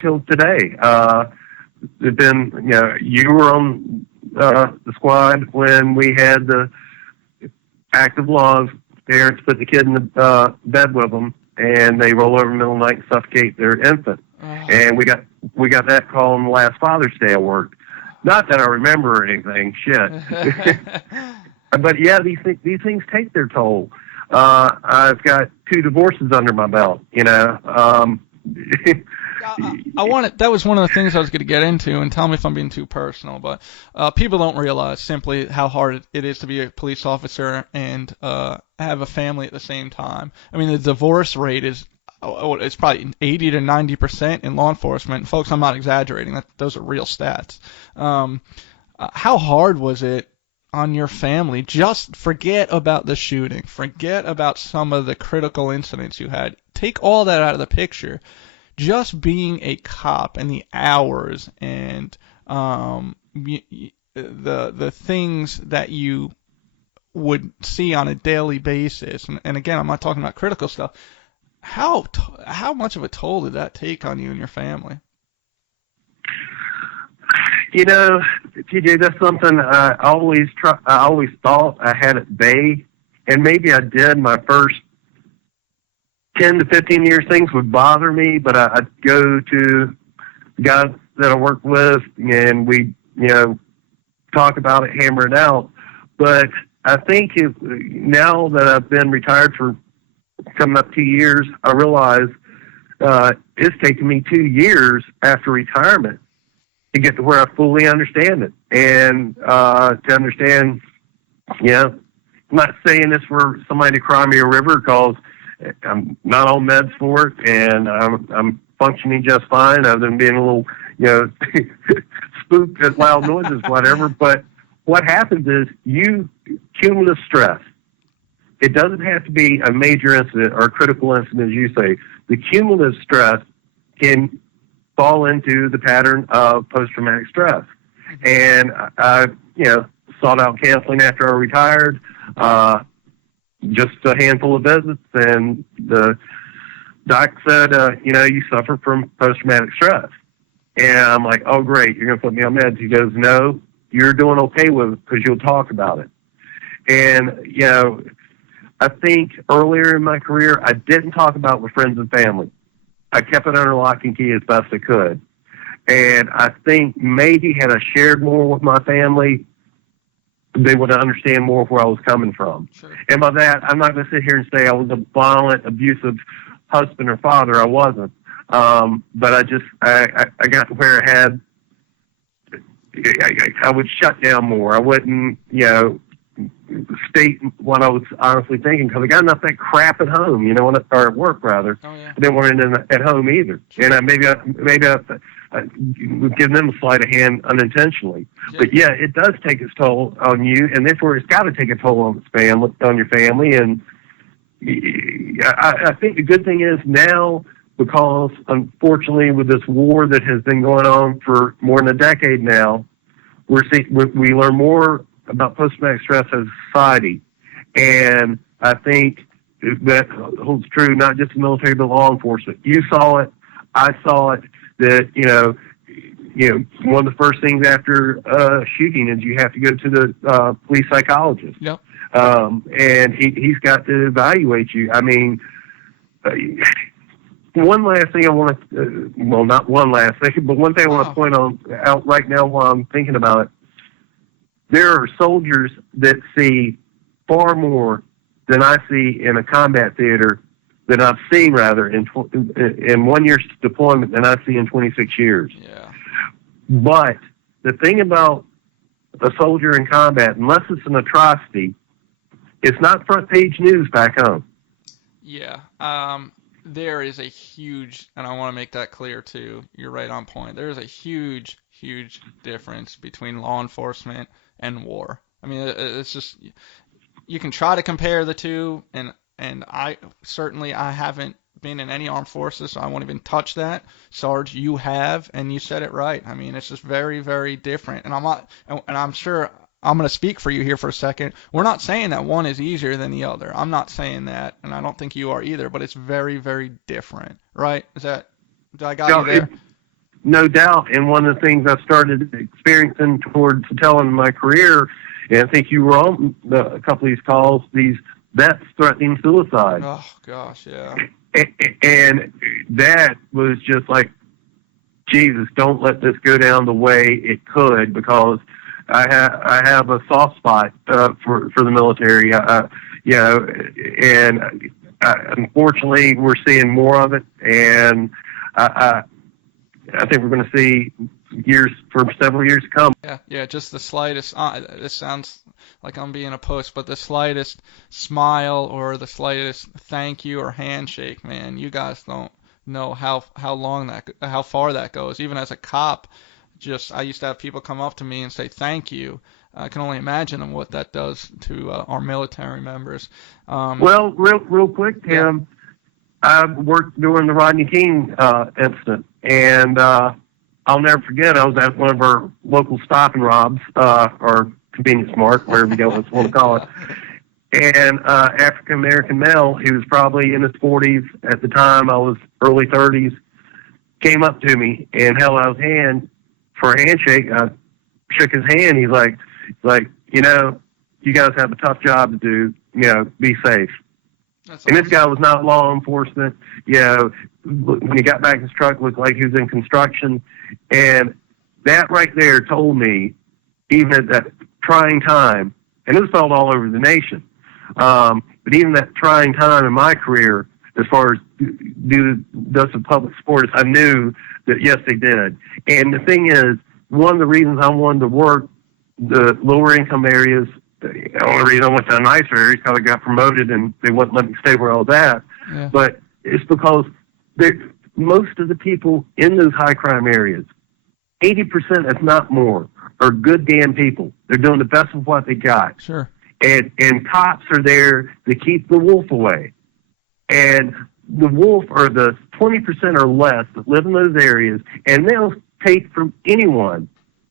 till today. Then you were on the squad when we had the act of love. Parents put the kid in the bed with them, and they roll over in the middle of the night and suffocate their infant. And we got that call on the last Father's Day at work. Not that I remember anything, shit. But yeah, these things take their toll. I've got 2 divorces under my belt. That was one of the things I was going to get into, and tell me if I'm being too personal, but people don't realize simply how hard it is to be a police officer and have a family at the same time. I mean, the divorce rate is it's probably 80 to 90% in law enforcement. Folks, I'm not exaggerating. Those are real stats. How hard was it on your family? Just forget about the shooting. Forget about some of the critical incidents you had. Take all that out of the picture. Just being a cop and the hours and the things that you would see on a daily basis, and again, I'm not talking about critical stuff. How much of a toll did that take on you and your family? TJ, that's something I always thought I had at bay, and maybe I did my first 10 to 15 years. Things would bother me, but I'd go to guys that I worked with, and we, talk about it, hammer it out. But I think now that I've been retired for coming up 2 years, I realize it's taken me 2 years after retirement to get to where I fully understand it, and to understand, I'm not saying this for somebody to cry me a river, because I'm not on meds for it, and I'm functioning just fine, other than being a little, spooked at loud noises, whatever. But what happens is cumulative stress. It doesn't have to be a major incident or a critical incident, as you say. The cumulative stress can fall into the pattern of post-traumatic stress. And I, sought out counseling after I retired. Just a handful of visits, and the doc said, you suffer from post-traumatic stress. And I'm like, oh, great, you're going to put me on meds. He goes, no, you're doing okay with it because you'll talk about it. And, I think earlier in my career, I didn't talk about it with friends and family. I kept it under lock and key as best I could. And I think maybe had I shared more with my family, they would understand more of where I was coming from. Sure. And by that, I'm not going to sit here and say I was a violent, abusive husband or father. I wasn't. But I got to where I would shut down more. I wouldn't, state what I was honestly thinking, because I got enough of that crap at home, or at work, rather. Oh, yeah. I didn't want it at home either. Sure. And maybe I give them a sleight of hand unintentionally. Yeah. But yeah, it does take its toll on you, and therefore it's got to take a toll on your family. And I think the good thing is now, because unfortunately with this war that has been going on for more than a decade now, we learn more about post-traumatic stress as a society. And I think that holds true not just in the military, but law enforcement. You saw it, I saw it, that, one of the first things after shooting is you have to go to the police psychologist. Yep. And he's got to evaluate you. I mean, one last thing I want to, not one last thing, but one thing I want to point out right now while I'm thinking about it. There are soldiers that see far more than I see in a combat theater, than I've seen, rather, in 1 year's deployment than I see in 26 years. Yeah. But the thing about a soldier in combat, unless it's an atrocity, it's not front page news back home. Yeah. There is a huge, and I want to make that clear too, you're right on point. There is a huge difference between law enforcement and war. I mean, it's just, you can try to compare the two, and I haven't been in any armed forces, so I won't even touch that. Sarge, you have, and you said it right. I mean, it's just very, very different. And I'm sure I'm going to speak for you here for a second. We're not saying that one is easier than the other. I'm not saying that, and I don't think you are either, but it's very, very different, right? Did I got you there? no doubt. And one of the things I started experiencing towards the tail end of my career, and I think you were on a couple of these calls, these vets threatening suicide. Oh gosh, yeah. And that was just like, Jesus, don't let this go down the way it could, because I have a soft spot for the military. You know, and unfortunately, we're seeing more of it, and I think we're going to see several years to come. Yeah, just the slightest. This sounds like I'm being a puss, but the slightest smile or the slightest thank you or handshake, man, you guys don't know how far that goes. Even as a cop, I used to have people come up to me and say thank you. I can only imagine what that does to our military members. Well, real quick, Tim, I worked during the Rodney King incident, and I'll never forget, I was at one of our local Stop and Robs, or Convenience Mart, wherever you guys want to call it. And African-American male, he was probably in his 40s at the time, I was early 30s, came up to me and held out his hand for a handshake. I shook his hand. He's like, you know, you guys have a tough job to do, you know, be safe. That's and awesome. this guy was not law enforcement. You know, when he got back in his truck, looked like he was in construction. And that right there told me, even at that trying time, and it was felt all over the nation, but even that trying time in my career, as far as does the public sports, I knew that, yes, they did. And the thing is, one of the reasons I wanted to work the lower income areas, the only reason I went to the nicer areas because I got promoted and they wouldn't let me stay where I was at. Yeah. But it's because most of the people in those high crime areas, 80%, if not more, are good damn people. They're doing the best of what they got. Sure. And cops are there to keep the wolf away. And the wolf are the 20% or less that live in those areas, and they'll take from anyone.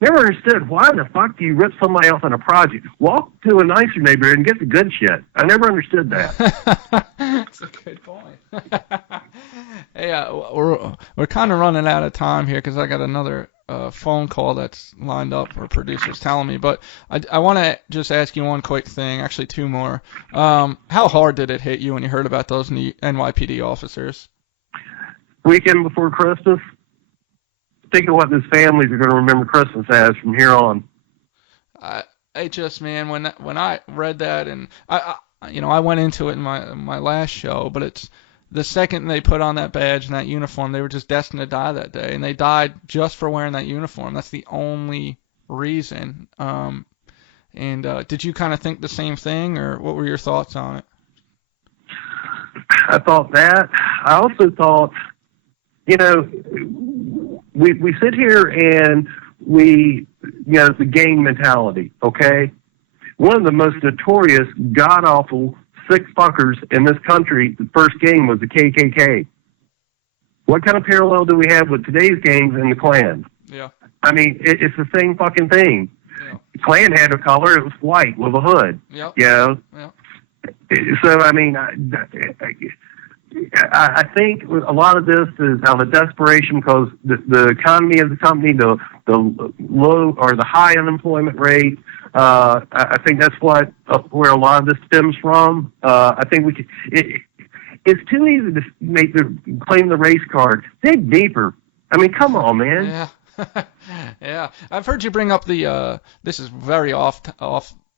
Never understood, why the fuck do you rip somebody off on a project? Walk to a nicer neighborhood and get the good shit. I never understood that. That's a good point. Hey, we're kind of running out of time here because I got another phone call that's lined up, or producer's telling me. But I want to just ask you one quick thing, actually two more. How hard did it hit you when you heard about those NYPD officers? Weekend before Christmas. Think of what those families are going to remember Christmas as from here on. I just, man, when I read that, and I went into it in my last show, but it's the second they put on that badge and that uniform, they were just destined to die that day, and they died just for wearing that uniform. That's the only reason. Did you kind of think the same thing, or what were your thoughts on it? I thought that. I also thought, we sit here and the gang mentality, okay? One of the most notorious, god-awful, sick fuckers in this country, the first gang was the KKK. What kind of parallel do we have with today's gangs and the Klan? Yeah. I mean, it's the same fucking thing. Yeah. The Klan had a color, it was white with a hood. Yep. Yep. So, I mean, I think a lot of this is out of desperation because the economy of the company, the low or the high unemployment rate. I think that's where a lot of this stems from. I think it's too easy to claim the race card. Dig deeper. I mean, come on, man. Yeah. Yeah. I've heard you bring up this is very off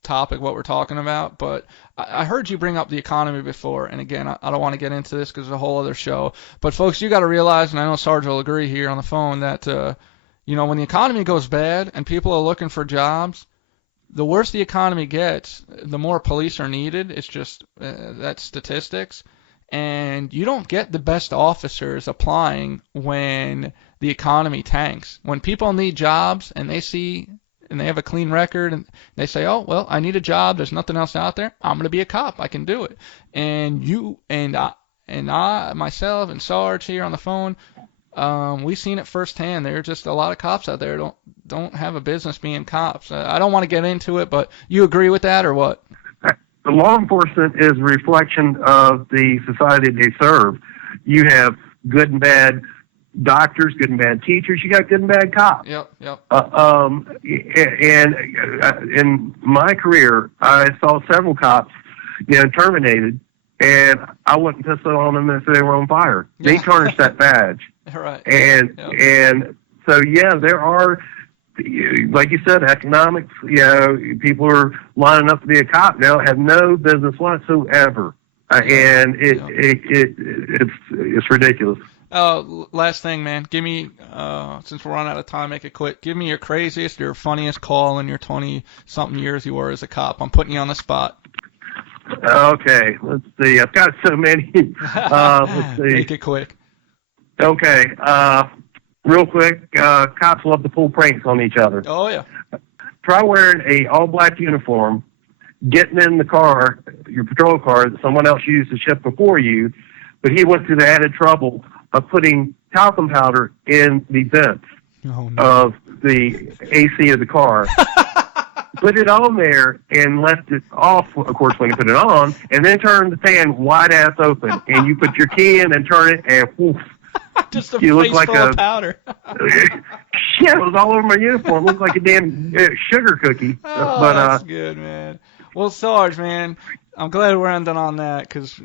topic what we're talking about, but I heard you bring up the economy before, and again, I don't want to get into this because it's a whole other show, but folks, you got to realize, and I know Sarge will agree here on the phone, that when the economy goes bad and people are looking for jobs, the worse the economy gets, the more police are needed. It's just that's statistics, and you don't get the best officers applying when the economy tanks. When people need jobs and they have a clean record, and they say, oh, well, I need a job, there's nothing else out there, I'm going to be a cop, I can do it. And you and I, myself and Sarge here on the phone, we've seen it firsthand. There are just a lot of cops out there don't have a business being cops. I don't want to get into it, but you agree with that or what? The law enforcement is a reflection of the society they serve. You have good and bad doctors, good and bad teachers. You got good and bad cops. Yep. Yep. And in my career, I saw several cops, terminated, and I wouldn't pistol on them if they were on fire. They tarnished that badge. Right. And so, yeah, there are, like you said, economics. People are lining up to be a cop now, have no business whatsoever, and it's ridiculous. Last thing, man. Give me, since we're running out of time, make it quick. Give me your craziest, your funniest call in your 20-something years you were as a cop. I'm putting you on the spot. Okay, let's see. I've got so many. Let's see. Make it quick. Okay, real quick. Cops love to pull pranks on each other. Oh, yeah. Try wearing a all-black uniform, getting in the car, your patrol car that someone else used to shift before you, but he went through the added trouble of putting talcum powder in the vents of the AC of the car. Put it on there and left it off, of course, when you put it on, and then turn the fan wide-ass open, and you put your key in and turn it, and woof. Just a you face look like full of powder. Shit, it was all over my uniform. It looked like a damn sugar cookie. That's good, man. Well, Sarge, man, I'm glad we're ending on that because,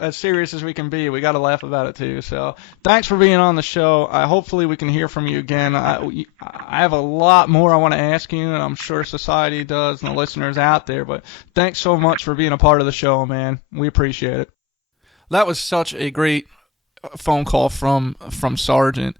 as serious as we can be, we got to laugh about it too. So thanks for being on the show. Hopefully we can hear from you again. I have a lot more I want to ask you, and I'm sure society does and the listeners out there. But thanks so much for being a part of the show, man. We appreciate it. That was such a great phone call from Sergeant.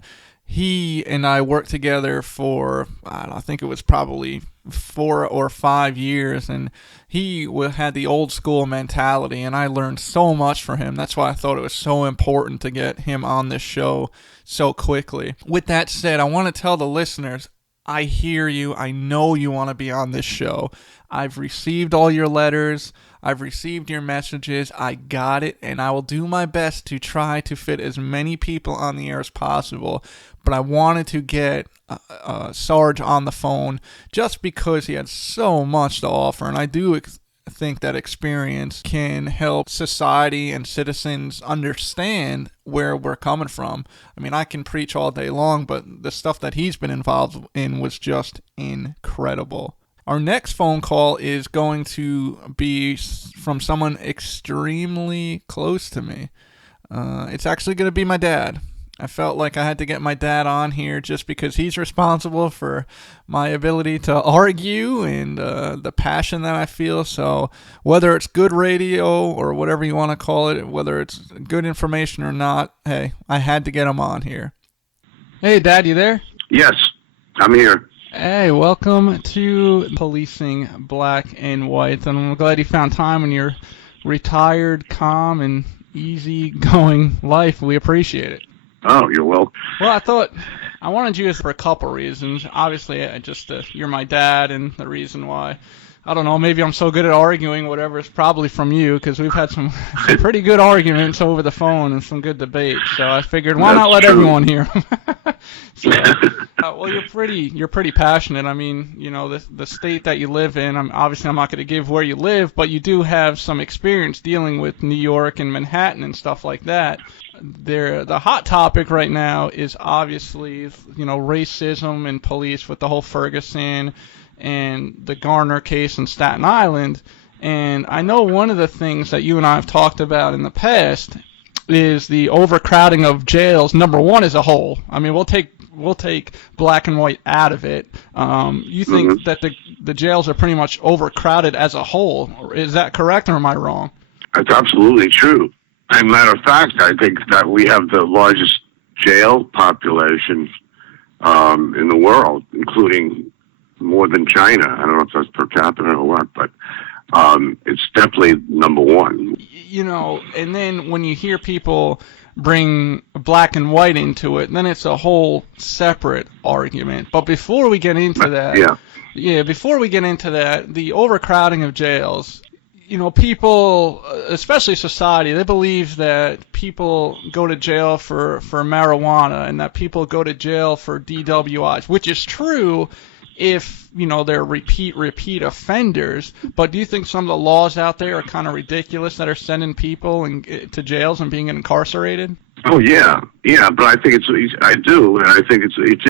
He and I worked together for, I think it was probably 4 or 5 years, and he had the old school mentality, and I learned so much from him. That's why I thought it was so important to get him on this show so quickly. With that said, I want to tell the listeners, I hear you. I know you want to be on this show. I've received all your letters. I've received your messages. I got it, and I will do my best to try to fit as many people on the air as possible. But I wanted to get Sarge on the phone just because he had so much to offer, and I do think that experience can help society and citizens understand where we're coming from. I mean, I can preach all day long, but the stuff that he's been involved in was just incredible. Our next phone call is going to be from someone extremely close to me. It's actually going to be my dad. I felt like I had to get my dad on here just because he's responsible for my ability to argue and the passion that I feel. So whether it's good radio or whatever you want to call it, whether it's good information or not, hey, I had to get him on here. Hey, Dad, you there? Yes, I'm here. Hey, welcome to Policing Black and White, and I'm glad you found time in your retired, calm, and easy-going life. We appreciate it. Oh, you're welcome. Well, I wanted you for a couple reasons. Obviously, you're my dad, and the reason why, I don't know, maybe I'm so good at arguing, whatever, it's probably from you, because we've had some pretty good arguments over the phone and some good debates. So I figured, why not let everyone hear them? Well, you're pretty passionate. I mean, the state that you live in. Obviously I'm not going to give where you live, but you do have some experience dealing with New York and Manhattan and stuff like that. The hot topic right now is obviously, racism and police with the whole Ferguson and the Garner case in Staten Island. And I know one of the things that you and I have talked about in the past is the overcrowding of jails. Number one as a whole. I mean, we'll take black and white out of it. You think that the jails are pretty much overcrowded as a whole? Is that correct, or am I wrong? That's absolutely true. As a matter of fact, I think that we have the largest jail population in the world, including more than China. I don't know if that's per capita or what, but it's definitely number one. And then when you hear people bring black and white into it, then it's a whole separate argument. But before we get into that, before we get into that, the overcrowding of jails, people, especially society, they believe that people go to jail for marijuana and that people go to jail for DWIs, which is true if, you know, they're repeat offenders. But do you think some of the laws out there are kind of ridiculous that are sending people to jails and being incarcerated? Oh yeah, but I think I do, and I think it's